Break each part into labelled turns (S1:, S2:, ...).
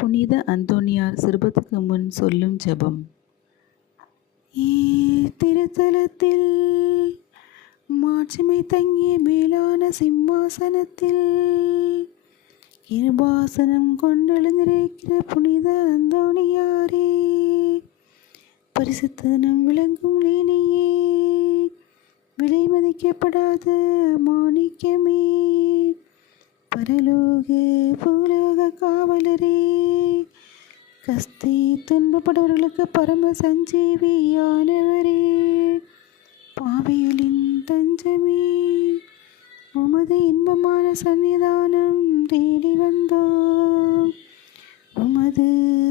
S1: புனித அந்தோனியார் சிறுபத்துக்கு முன் சொல்லும் ஜபம். திருத்தலத்தில் மாட்சிமை தங்கிய மேலான சிம்மாசனத்தில் இருபாசனம் கொண்டெழுந்திருக்கிற புனித அந்தோணியாரே பரிசுத்தனம் விளங்கும் லீனியே விலை மதிக்கப்படாத மாணிக்கமே பரலோக பூலோக காவலரே. கஸ்தி துன்பப்படுவர்களுக்கு பரம சஞ்சீவியானவரே. பாவிகளின் தஞ்சமே. உமது இன்பமான சன்னிதானம் தேடி வந்தோம். உமது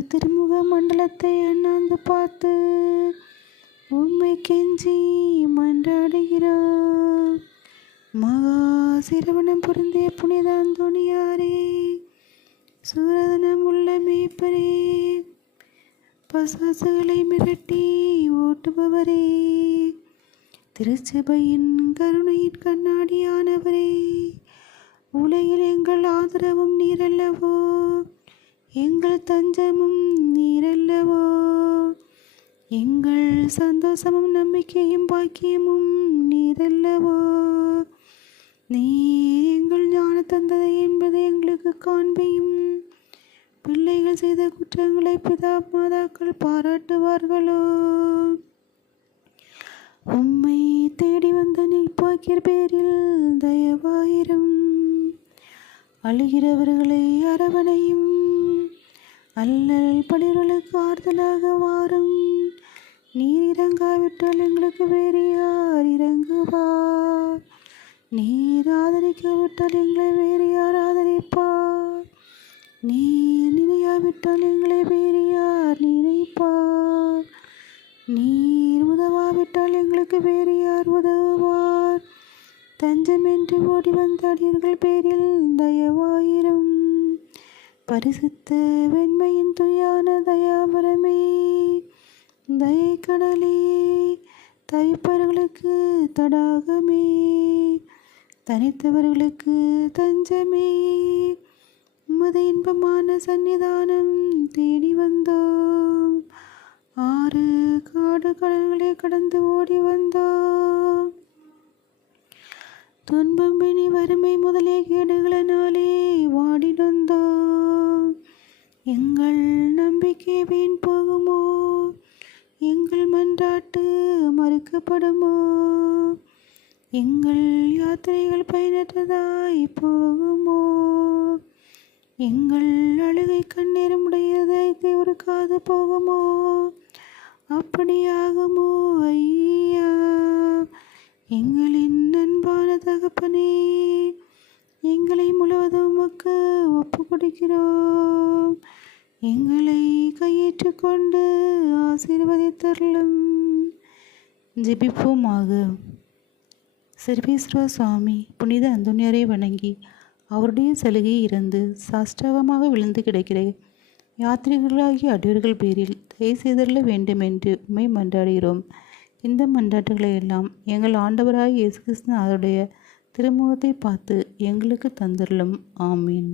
S1: திருமுக மண்டலத்தை அண்ணாந்து பார்த்து உண்மை கெஞ்சி மன்றாடுகிறோம். மகா சிரவணம் பொருந்திய புனித அந்தோணியாரே சூரதனம் உள்ள மேய்ப்பரே பசாசுகளை மிரட்டி ஓட்டுபவரே திருச்சபையின் கருணையின் கண்ணாடியானவரே உலகில் எங்கள் ஆதரவும் நீரல்லவோ எங்கள் தஞ்சமும் நீரல்லவோ எங்கள் சந்தோஷமும் நம்பிக்கையும் பாக்கியமும் நீரல்லவோ நீர் எங்கள் ஞான தந்ததை என்பதை எங்களுக்கு காண்பியும். பிள்ளைகள் செய்த குற்றங்களை பிதா மாதாக்கள் பாராட்டுவார்களோ? உம்மை தேடி வந்த நீப்பாக்கிற பேரில் தயவாயிரம். அழுகிறவர்களை அரவணையும். அல்லல் பணிகளுக்கு ஆறுதலாக வாரும். நீர் இறங்காவிட்டால் எங்களுக்கு வேறு யார் இறங்குவார்? நீர் ஆதரிக்காவிட்டால் எங்களை வேறு யார் ஆதரிப்பார்? நீர் நினையாவிட்டால் எங்களை வேறு யார் நினைப்பார்? நீர் உதவாவிட்டால் எங்களுக்கு வேறு யார் உதவுவார்? தஞ்சம் என்று ஓடி வந்தாடியர்கள் பேரில் தயவாயிரும். பரிசுத்த வெண்மையின் துயான தயாபரமே. தயக்கடலே கடலே தவிப்பவர்களுக்கு தடாகமே. தனித்தவர்களுக்கு தஞ்சமே. உமது இன்பமான சன்னிதானம் தேடி வந்தோம். ஆறு காடு கடல்களை கடந்து ஓடி வந்தோம். துன்பம் பிணி வறுமை முதலிய கேடுகளினாலே வாடி வந்தோம் எங்கள் நம்பிக்கை வீண் போகுமோ? எங்கள் மன்றாட்டு மறுக்கப்படுமோ? எங்கள் யாத்திரைகள் பயனற்றதாய் போகுமோ? எங்கள் அழுகை கண்ணீர் உடையதை தீவிரக்காது போகுமோ? அப்படியாகுமோ ஐயா? எங்களின் அன்பான தகப்பனே எங்களை முழுவதும் உமக்கு ஒப்பு கொடுக்கிறோம் எங்களை கையேற்றுக்கொண்டு ஆசீர்வதித்தருளும். ஜெபிப்போமாக. சர்வேஸ்வர சுவாமி புனித அந்தோனியரை வணங்கி அவருடைய சலுகையை இறந்து சாஷ்டவமாக விழுந்து கிடக்கிற. யாத்திரிகர்களாகிய அடியவர்கள் பேரில் தயவு செய்தருள வேண்டும் என்று உண்மை மன்றாடுகிறோம். இந்த மன்றாட்டுகளை எல்லாம் எங்கள் ஆண்டவராக இயேசு கிருஷ்ணன் அவருடைய திருமுகத்தை பார்த்து எங்களுக்கு தந்தருளும். ஆமீன்.